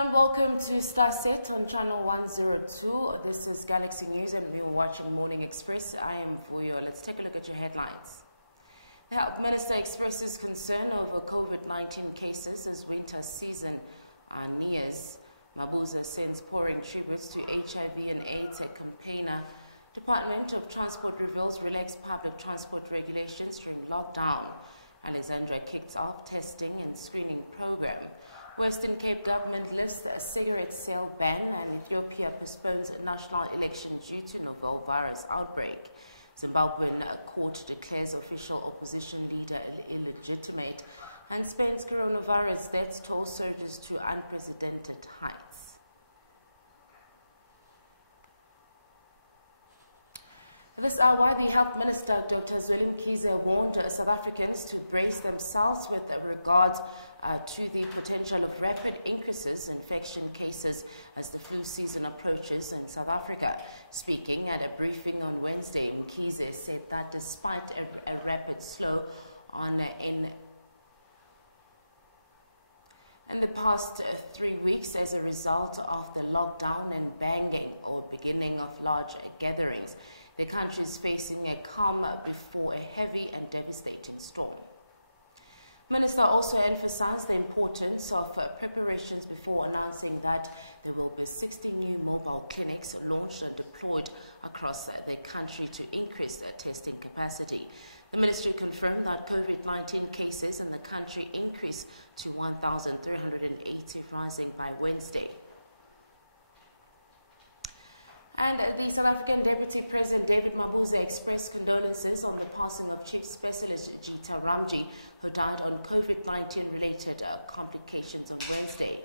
Hello and welcome to StarSet on channel 102. This is Galaxy News and we are watching Morning Express. I am Vuyo. Let's take a look at your headlines. The Health Minister expresses concern over COVID-19 cases as winter season nears. Mabuza sends pouring tributes to HIV and AIDS campaigner. Department of Transport reveals relaxed public transport regulations during lockdown. Alexandria kicks off testing and screening program. Western Cape government lifts a cigarette sale ban, and Ethiopia postpones national election due to novel virus outbreak. Zimbabwean court declares official opposition leader illegitimate, and Spain's coronavirus death toll surges to unprecedented heights. This hour, the Health Minister, Dr. Zweli Mkhize, warned South Africans to brace themselves with regards to the potential of rapid increases in infection cases as the flu season approaches in South Africa. Speaking at a briefing on Wednesday, Mkhize said that despite a rapid slow on in the past 3 weeks as a result of the lockdown and banning or beginning of large gatherings, the country is facing a calm before a heavy and devastating storm. Minister also emphasized the importance of preparations before announcing that there will be 60 new mobile clinics launched and deployed across the country to increase their testing capacity. The ministry confirmed that COVID-19 cases in the country increased to 1,380, rising by Wednesday. And the South African Deputy President David Mabuza expressed condolences on the passing of Chief Specialist Jita Ramji, who died on COVID-19 related complications on Wednesday.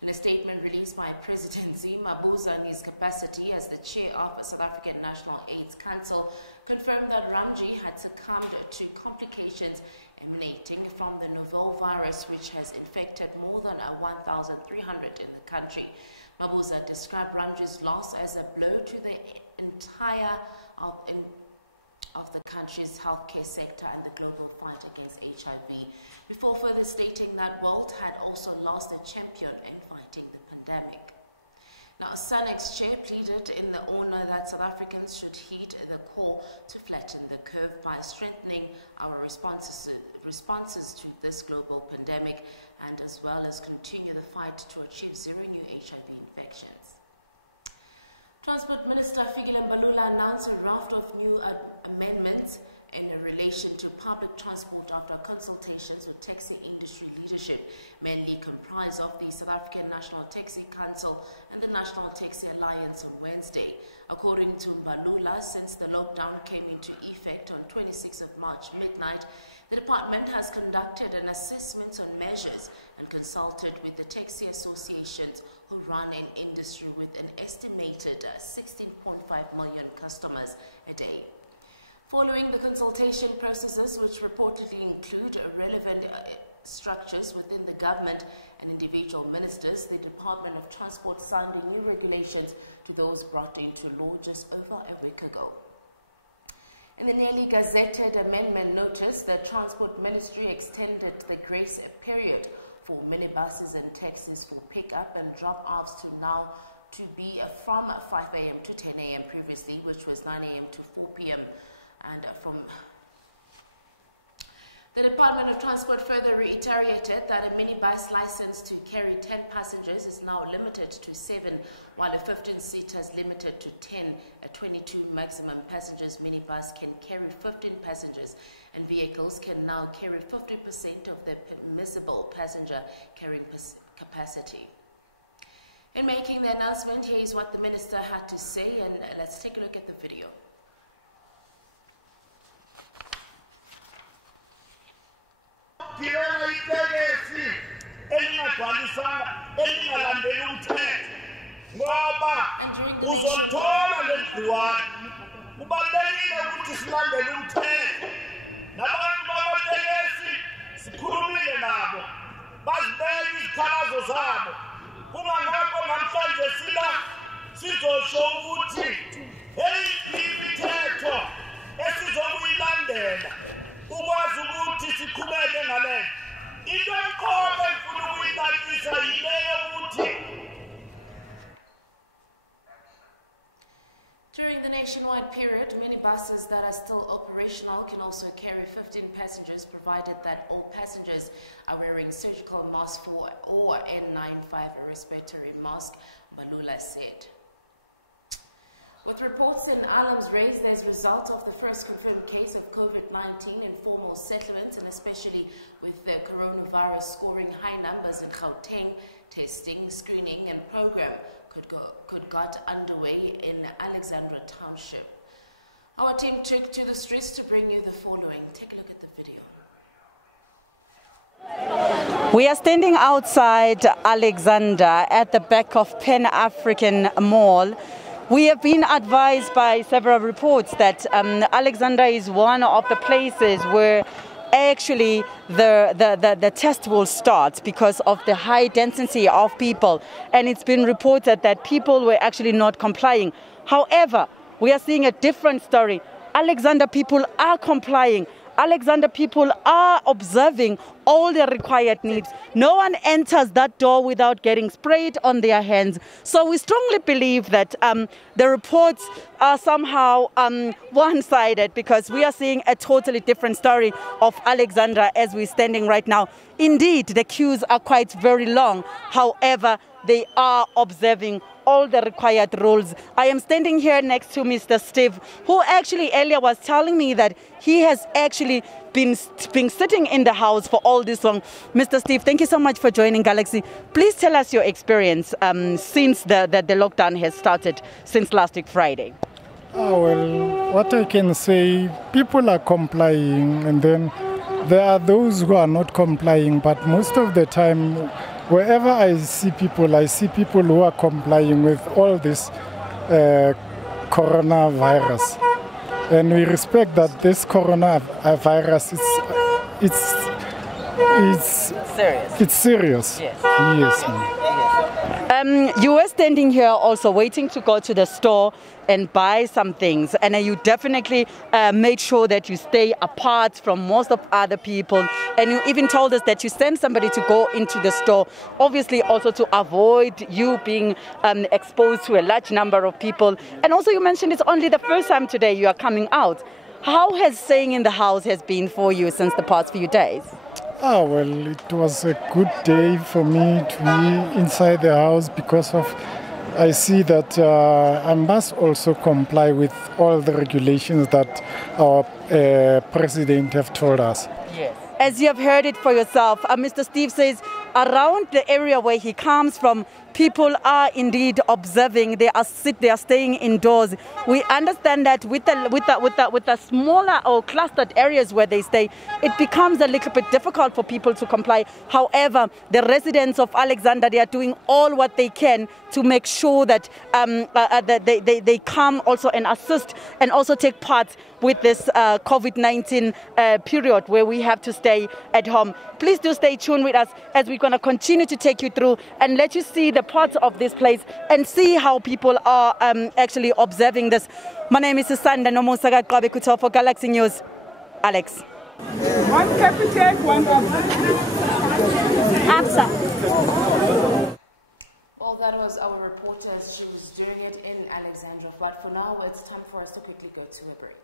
In a statement released by Presidency, Mabuza, in his capacity as the chair of the South African National AIDS Council, confirmed that Ramji had succumbed to complications emanating from the novel virus, which has infected more than 1,300 in the country. Mabuza described Ramji's loss as a blow to the entire of the country's healthcare sector and the global fight against HIV, before further stating that world had also lost a champion in fighting the pandemic. Now, SANEX chair pleaded in the honor that South Africans should heed the call to flatten the curve by strengthening our responses to this global pandemic, and as well as continue the fight to achieve zero new HIV infections. Transport Minister Fikile Mbalula announced a raft of new amendments in relation to public transport after consultations with taxi industry leadership, mainly comprised of the South African National Taxi Council and the National Taxi Alliance on Wednesday. According to Mbalula, since the lockdown came into effect on 26th of March midnight, the department has conducted an assessment on measures and consulted with the taxi associations who run an industry with an estimated 16.5 million customers a day. Following the consultation processes, which reportedly include relevant structures within the government and individual ministers, the Department of Transport signed new regulations to those brought into law just over a week ago. In the nearly gazetted amendment notice, the Transport Ministry extended the grace period for minibuses and taxis for pick-up and drop-offs to be from 5 a.m. to 10 a.m. previously, which was 9 a.m. to 4 p.m. And the Department of Transport further reiterated that a minibus licensed to carry 10 passengers is now limited to 7, while a 15-seater is limited to 10. A 22 maximum passengers minibus can carry 15 passengers, and vehicles can now carry 50% of their permissible passenger carrying capacity. In making the announcement, here is what the minister had to say, and let's take a look at the video. And during the nation into nationwide period, many buses that are still operational can also carry 15 passengers, provided that all passengers are wearing surgical masks or N95 respiratory mask, Balula said. With reports in alarms raised as a result of the first confirmed case of COVID-19 in formal settlements, and especially with the coronavirus scoring high numbers in Gauteng, testing, screening and program could got underway in Alexandra Township. Our team took to the streets to bring you the following. Take a look at the video. We are standing outside Alexandra at the back of Pan African Mall. We have been advised by several reports that Alexandra is one of the places where actually the test will start because of the high density of people, and it's been reported that people were actually not complying. However, we are seeing a different story. Alexandra people are complying. Alexandra people are observing all the required needs. No one enters that door without getting sprayed on their hands. So we strongly believe that the reports are somehow one-sided, because we are seeing a totally different story of Alexandra as we're standing right now. Indeed, the queues are quite very long. However, they are observing all the required rules. I am standing here next to Mr. Steve, who actually earlier was telling me that he has actually been sitting in the house for all this long. Mr. Steve, thank you so much for joining Galaxy. Please tell us your experience since the lockdown has started since last week Friday. Well, what I can say, people are complying, and then there are those who are not complying, but most of the time, wherever I see people who are complying with all this coronavirus. And we respect that this coronavirus it's serious. It's serious. Yes. Yes, ma'am. You were standing here also waiting to go to the store and buy some things, and you definitely made sure that you stay apart from most of other people, and you even told us that you sent somebody to go into the store, obviously also to avoid you being exposed to a large number of people. And also you mentioned it's only the first time today you are coming out. How has staying in the house has been for you since the past few days? Well, it was a good day for me to be inside the house, because of I see that I must also comply with all the regulations that our president have told us. Yes. As you have heard it for yourself, Mr. Steve says around the area where he comes from, people are indeed observing. They are staying indoors. We understand that with the smaller or clustered areas where they stay, it becomes a little bit difficult for people to comply. However, the residents of Alexandra, they are doing all what they can to make sure that they come also and assist and also take part with this COVID-19 period where we have to stay at home. Please do stay tuned with us as we're going to continue to take you through and let you see the parts of this place and see how people are actually observing this. My name is Sanda Nomusaga Kabekuto for Galaxy News. Alex. One capital, one Well, that was our reporter. She was doing it in Alexandra. But for now, it's time for us to quickly go to a break.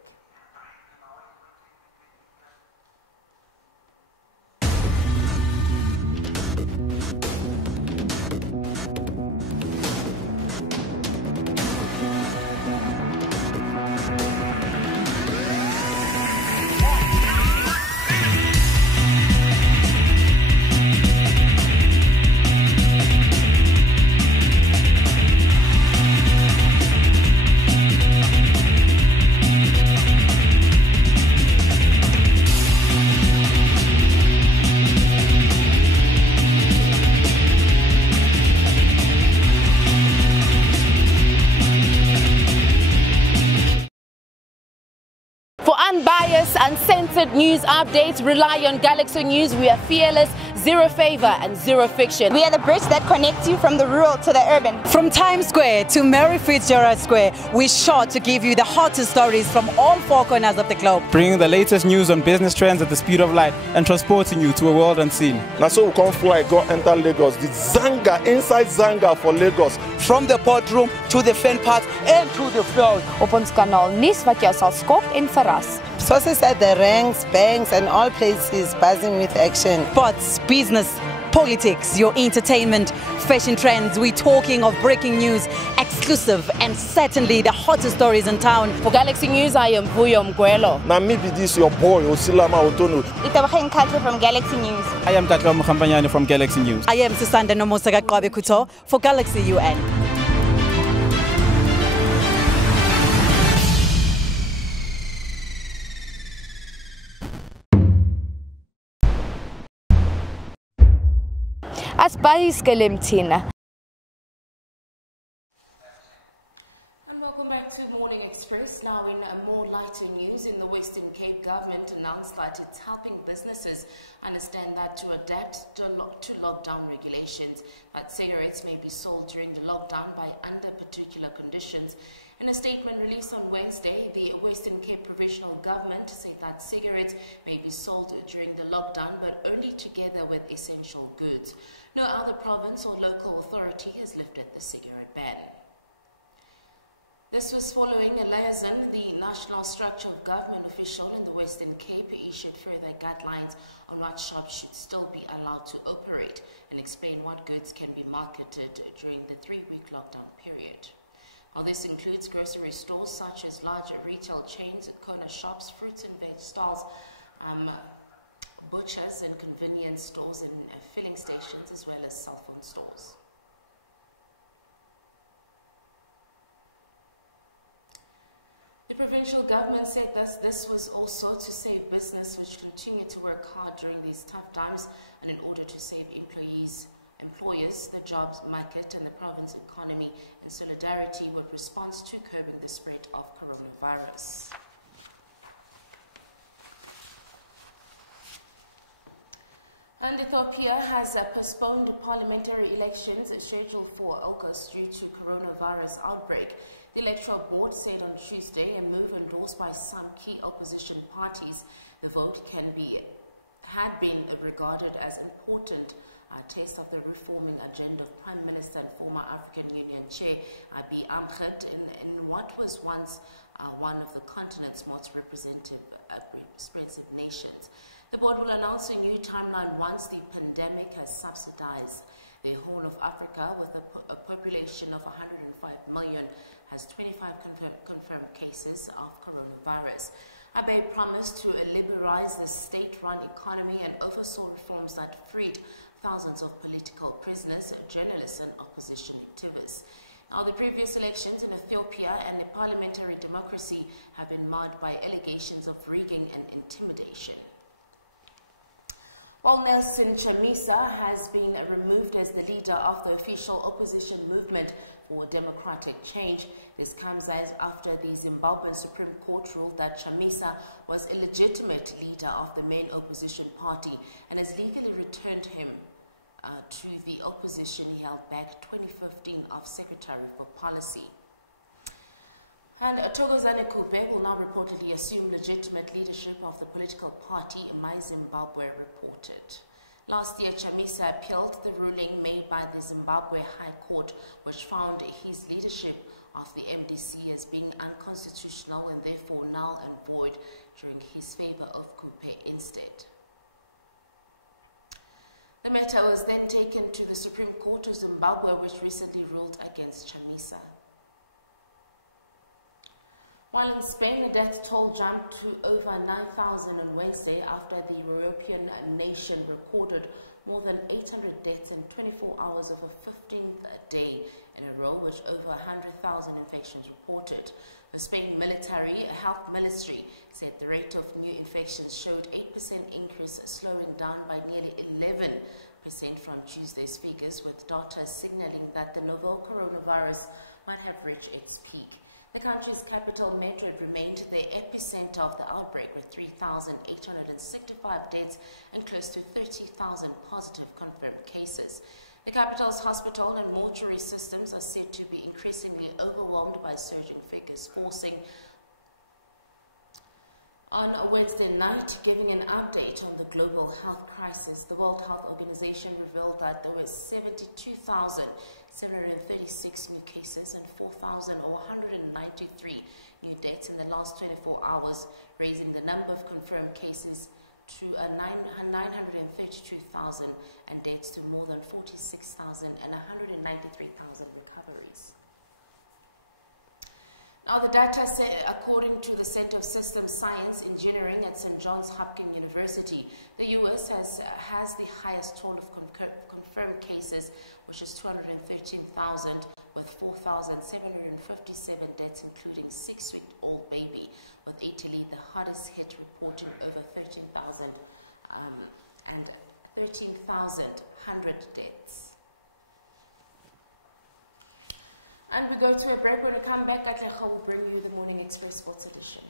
uncensored news updates. Rely on Galaxy News. We are fearless, zero favor and zero fiction. We are the bridge that connects you from the rural to the urban. From Times Square to Mary Fitzgerald Square, we're sure to give you the hottest stories from all four corners of the globe. Bringing the latest news on business trends at the speed of light and transporting you to a world unseen. Now so we come fly, go enter Lagos. The Zanga, inside Zanga for Lagos. From the boardroom to the fan park and to the field. Op ons kanaal nuus wat jou sal skok en verras. Sources at the ranks, banks and all places buzzing with action. Sports, business, politics, your entertainment, fashion trends. We're talking of breaking news, exclusive and certainly the hottest stories in town. For Galaxy News, I am Vuyo Mgwelo. Now maybe this your boy, Osilama Otono. Itabakheng Khatlo from Galaxy News. I am Katla Mukhampanyane from Galaxy News. I am Susanda Nomosaka Kwabe Kuto for Galaxy UN. As Tina. And welcome back to Morning Express. Now in more lighter news, in the Western Cape, government announced that it's helping businesses understand that to adapt to lockdown regulations, that cigarettes may be sold during the lockdown by under particular conditions. In a statement released on Wednesday, the Western Cape Provisional Government said that cigarettes may be sold during the lockdown, but only together with essential goods. No other province or local authority has lifted the cigarette ban. This was following a liaison. The National Structure of Government official in the Western Cape issued further guidelines on what shops should still be allowed to operate and explain what goods can be marketed during the 3-week lockdown period. Now, this includes grocery stores such as larger retail chains, corner shops, fruits and veg stalls, butchers and convenience stores and filling stations, as well as cell phone stores. The provincial government said this was also to save business which continue to work hard during these tough times, and in order to save employers, the jobs market and the province economy in solidarity with response to curbing the spread of coronavirus. And Ethiopia has postponed parliamentary elections scheduled for August due to coronavirus outbreak. The Electoral Board said on Tuesday, a move endorsed by some key opposition parties. The vote had been regarded as important test of the reforming agenda of Prime Minister and former African Union Chair Abiy Ahmed in what was once one of the continent's most representative nations. The board will announce a new timeline once the pandemic has subsidized. The Horn of Africa, with a population of 105 million, has 25 confirmed cases of coronavirus. Abiy promised to liberalize the state-run economy and oversaw reforms that freed thousands of political prisoners, journalists and opposition activists. Now, the previous elections in Ethiopia and the parliamentary democracy have been marred by allegations of rigging and intimidation. While Nelson Chamisa has been removed as the leader of the official opposition movement for democratic change, this comes as after the Zimbabwean Supreme Court ruled that Chamisa was a legitimate leader of the main opposition party and has legally returned him to the opposition he held back 2015 of Secretary for Policy. And Thokozani Kube will now reportedly assume legitimate leadership of the political party, My Zimbabwe reported. Last year, Chamisa appealed the ruling made by the Zimbabwe High Court, which found his leadership of the MDC as being unconstitutional and therefore null and void, during his favor of Kube instead. The matter was then taken to the Supreme Court of Zimbabwe, which recently ruled against Chamisa. While in Spain, the death toll jumped to over 9,000 on Wednesday after the European nation recorded more than 800 deaths in 24 hours of a 15th day in a row, with over 100,000 infections reported. The Spain Military Health Ministry said the rate of new infections showed 8% increase, slowing down by nearly 11% from Tuesday's figures, with data signaling that the novel coronavirus might have reached its peak. The country's capital, Madrid, remained the epicenter of the outbreak, with 3,865 deaths and close to 30,000 positive confirmed cases. The capital's hospital and mortuary systems are said to be increasingly overwhelmed by surging figures, forcing on Wednesday night, giving an update on the global health crisis. The World Health Organization revealed that there were 72,736 new cases and 4,193 new deaths in the last 24 hours, raising the number of confirmed cases to 932,000 and deaths to more than 46,000 and 193,000 recoveries. Now, the data say, according to the Center of Systems Science Engineering at St. Johns Hopkins University, the U.S. has the highest toll of confirmed cases, which is 213,000, with 4,757 deaths, including 6-week-old baby, with Italy the hardest hit, reporting over 13,000 and 13,100 deaths. And we go to a break. When we come back, Katlecha will bring you the Morning Express Sports Edition.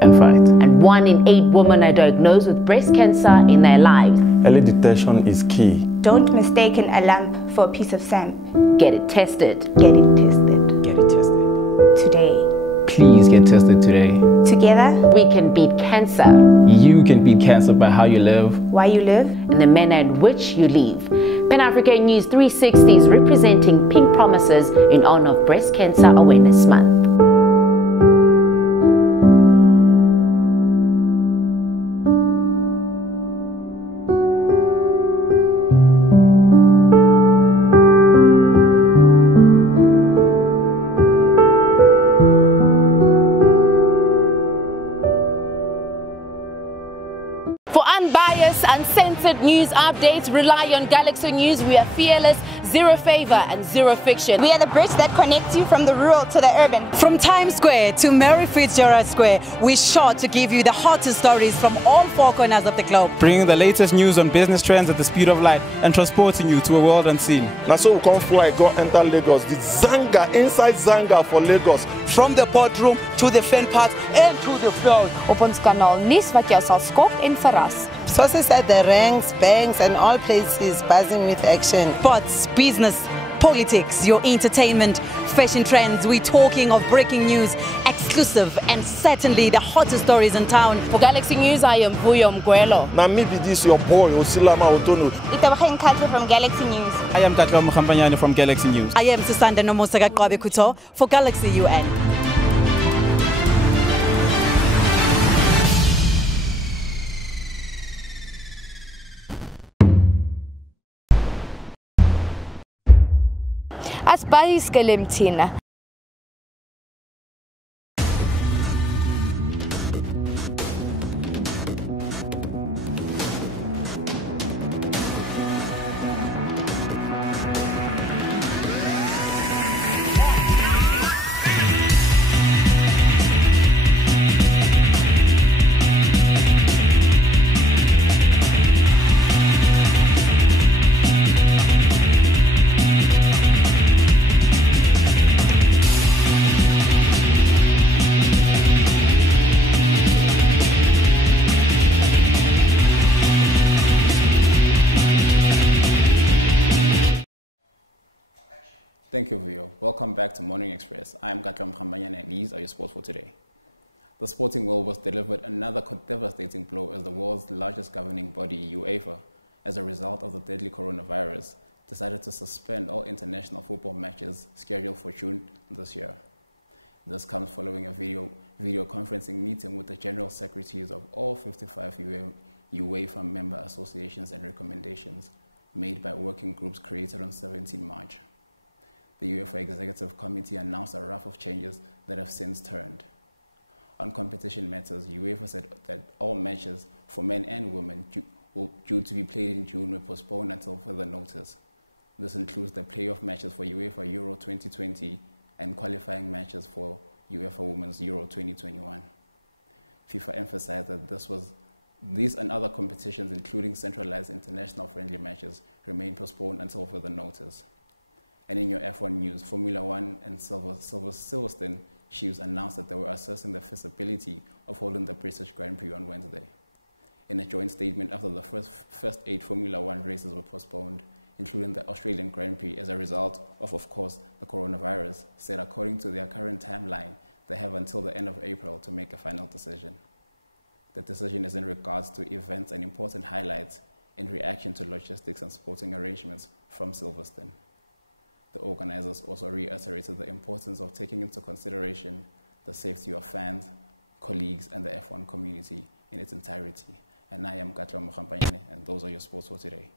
And fight. And 1 in 8 women are diagnosed with breast cancer in their lives. Early detection is key. Don't mistake a lamp for a piece of sand. Get it tested. Get it tested. Get it tested. Today. Please get tested today. Together, we can beat cancer. You can beat cancer by how you live, why you live, and the manner in which you live. Pan-African News 360 is representing Pink Promises in honor of Breast Cancer Awareness Month. For unbiased, uncensored news updates, rely on Galaxy News. We are fearless, zero favor and zero fiction. We are the bridge that connects you from the rural to the urban. From Times Square to Mary Fitzgerald Square, we're sure to give you the hottest stories from all 4 corners of the globe. Bringing the latest news on business trends at the speed of light and transporting you to a world unseen. Now so we come fly, go enter Lagos. The Zanga, inside Zanga for Lagos. From the boardroom to the fan park and to the field. Op ons kanaal nuus wat jou sal skok en verras. Sources at the ranks, banks and all places buzzing with action. Sports, business, politics, your entertainment, fashion trends. We're talking of breaking news, exclusive and certainly the hottest stories in town. For Galaxy News, I am Vuyo Mgwelo. Now maybe this your boy, Osilama Otono. Itabakheng Khatri from Galaxy News. I am Katwa Mukhambanyane from Galaxy News. I am Susanda Nomosaka Kwabe Kuto for Galaxy UN. Asbayiskele mthina. Thank you, Vio. Welcome back to Morning Express. I am Katlam Khambanyane and these are your sports for today. The sporting world was delivered another devastating blow as the world's largest governing body, UEFA, as a result of the deadly coronavirus, decided to suspend all international football matches scheduled for June this year. This comes following a video conferencing meeting with the general secretaries of all 55 UEFA member associations and recommendations made by working groups created on 17 March. The UEFA Executive Committee announced a raft of changes that have since turned. On competition matters, UEFA said that all matches for men and women due to be played in June were postponed until further notice. This includes the playoff matches for UEFA Euro 2020 and qualifying matches for UEFA Women's Euro 2021. FIFA emphasized that these and other competitions, including centralized international friendly matches, remain postponed until further notice. And in your F1 news, Formula One and Silverstone Chiefs announced that they were assessing the feasibility of holding the British Grand Prix on Wednesday. In a joint statement after the first 8 Formula One races were postponed, including the Australian Grand Prix as a result of course, the coronavirus, said according to their current timeline, they have until the end of April to make a final decision. The decision is in regards to events and important highlights in reaction to logistics and sporting arrangements from Silverstone. The organizers also reiterated the importance of taking into consideration the safety of fans, colleagues, and the F1 community in its entirety. And I am Katla Mokhampanyane, and those are your sports for today.